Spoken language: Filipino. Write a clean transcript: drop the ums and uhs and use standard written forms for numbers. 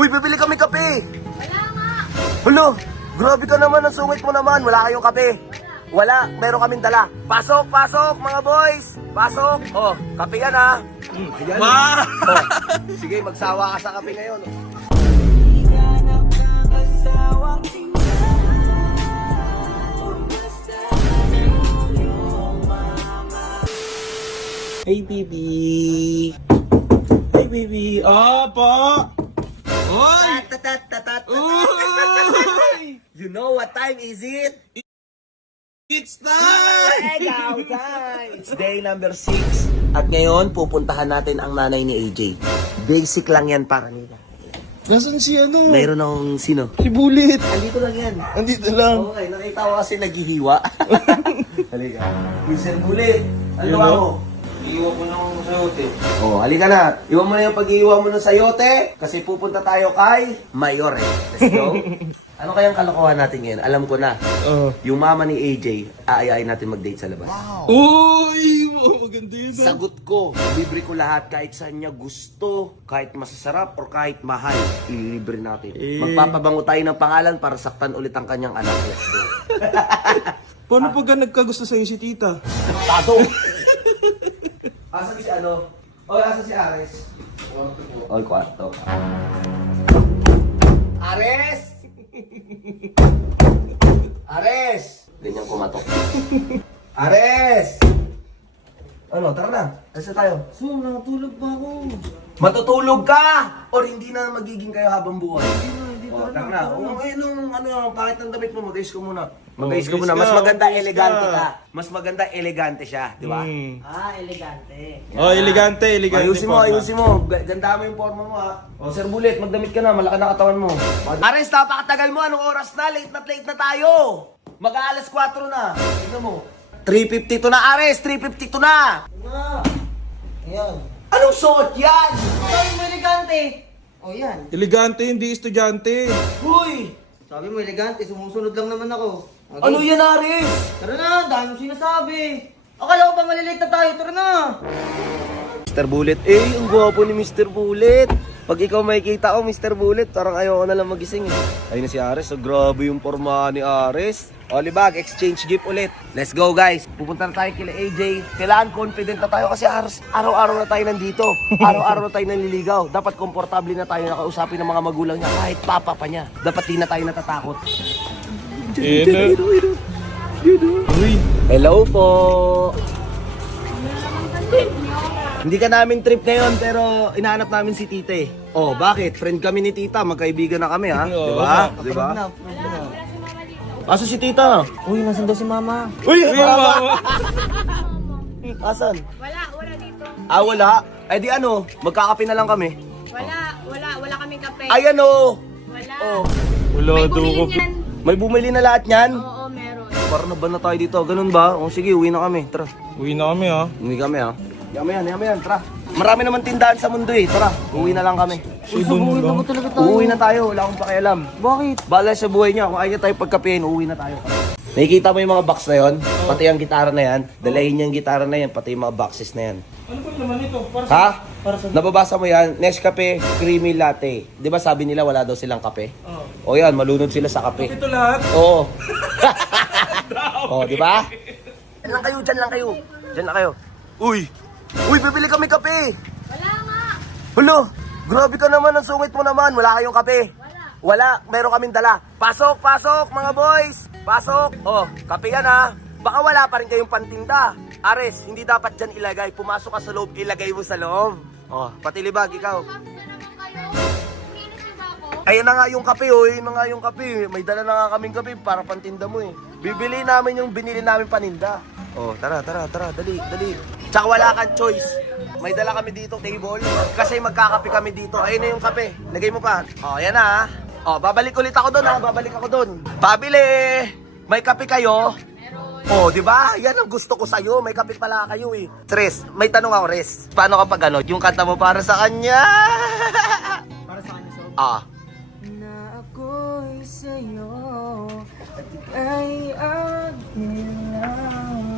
Uy, bibili kami kape! Wala nga. Hulo, grabe ka naman, ang sungit mo naman. Wala kayong kape. Wala, meron kaming dala. Pasok, pasok mga boys! Pasok! Oh, kape yan ha. Ayan. Ma! Oh, sige, magsawa ka sa kape ngayon. Hey, baby! Hey, baby! Apa! Oy! Tatat. Uy! You know what time is it? It's time! Ikaw, time! It's day number 6. At ngayon, pupuntahan natin ang nanay ni AJ. Basic lang yan para nila. Nasaan si ano? Mayroon akong sino? Si Bullet! Andito lang yan. Andito lang. Okay, nakita ko kasi naghihiwa. Halika. Mr. Bullet, ano Yun, ba no? mo? Iiwan ko lang sa hotel. Oh, halika na. Iwan mo na yung pag-iiwan mo ng sayote kasi pupunta tayo kay Mayore. Let's go. Ano kayang kalokohan natin ngayon? Alam ko na. Yung mama ni AJ, aayain natin mag-date sa labas. Uy! Maganda yun. Sagot ko, libre ko lahat kahit saan niya gusto, kahit masasarap or kahit mahal, ililibre natin. Magpapabango tayo ng pangalan para saktan ulit ang kanyang anak. Let's go. Paano pagka nagkagusto sa'yo si tita? Tato! Asan si ano? Oy, asan si Ares? Oy, kwarto. Ares! Ares! Ganyan kumatok. Ares! Ano, tara na. Asa tayo? So, nakatulog pa ako. Matutulog ka! Or hindi na magiging kayo habang buhay? Hindi Oh, tara na. Oh, ano, bakit ang damit mo? Mag-ayos ko muna. Mag-ayos ko ayos muna. ka, Mas maganda, mag-ayos elegante ka. ka. Mas maganda, elegante siya. Di ba? Elegante. Oh, elegante. Ayusin mo. Ganda mo yung forma mo ha. O, Sir Bullet, magdamit ka na. Malaki na katawan mo. Ares, napakatagal mo. Anong oras na? Late na tayo. Mag-aalas 4 na. Tignan mo. 3:50 to na, Ares. 3:50 to na. Ayan. Anong suot yan? Sabi mo elegante. O yan. Elegante, hindi estudyante. Uy! Sabi mo elegante, sumusunod lang naman ako. Okay. Ano yan, Ares? Tara na, dami mo sinasabi. Akala ko ba malilate na tayo? Tara na. Mr. Bullet. Ang gwapo ni Mr. Bullet. Pag ikaw makikita ko, Mr. Bullet, parang ayoko na lang magising. Ayun na si Ares. So, grabe yung forma ni Ares. Olibag, exchange gift ulit. Let's go, guys. Pupunta na tayo kila AJ. Kailangan confident na tayo kasi araw-araw na tayo nandito. Araw-araw na tayo nanliligaw. Dapat komportable na tayo nakausapin ng mga magulang niya kahit papa pa niya. Dapat di na tayo natatakot. Uy! Hello po! Hindi ka namin trip ngayon pero inaanap namin si tita eh. Oh, bakit? Friend kami ni tita, magkaibigan na kami ha. Di ba? Di ba? Asan si tita? Uy, nasan daw si mama? Uy, mama! Asan? Wala dito. Wala. Eh di ano, magkakape na lang kami. Wala kaming kape. Ayan oh. Wala. Oh, Wala May daw bumili ko. niyan. may bumili na lahat niyan. Oo, meron. Para na ba na tayo dito? Ganun ba? O sige, uwi na kami. Tara. Uwi na kami ha. Uwi kami ha. Yama yan. Tara. Marami naman tindahan sa mundo eh. Tara, uwi na lang kami. Uy, doon lang. Talaga tayo. Uuwi na tayo, wala akong pakialam. Bakit? Bala sa buhay niya, kung ayaw niya tayo pagkapehin, uuwi na tayo. Nakikita mo yung mga box na yon? Pati yung gitara na yan. Dalahin niya yung gitara na yan, pati yung mga boxes na yan. Ano ba naman ito? Ha? Nababasa mo yan? Nescafe Creamy Latte. Di ba sabi nila wala daw silang kape? O yan, malunod sila sa kape. Ito lahat? Oo. O, di ba? Diyan lang kayo. Diyan lang kayo. Uy, bibili kami kape. Wala nga. Hulo, grabe ka naman, ang sungit mo naman. Wala kayong kape. Wala, meron kaming dala. Pasok mga boys. Pasok. Oh, kape yan ha. Baka wala pa rin kayong pantinda. Ares, hindi dapat dyan ilagay. Pumasok ka sa loob, ilagay mo sa loob. Oh, pati libag, ikaw. Pasok na naman kayo. Umiinis niyo ba ako? Ayun na nga yung kape, oh. Ayun na nga yung kape. May dala na nga kaming kape para pantinda mo eh. Bibili namin yung binili namin paninda. Oh, tara. Dali. Tsaka wala kang choice. May dala kami dito, table. Kasi magkakape kami dito. Ayun na yung kape. Lagay mo pa. Oh, ayan na ha. Oh, babalik ulit ako doon ha. Babalik ako doon. Pabili! May kape kayo? Oh, di ba? Yan ang gusto ko sa'yo. May kape pala kayo eh. Tres, may tanong ako, Res. Paano kapag ano, yung kanta mo para sa kanya? Para sa kanya, Sob. Ah. Na ako'y sa'yo at ika'y akin lang.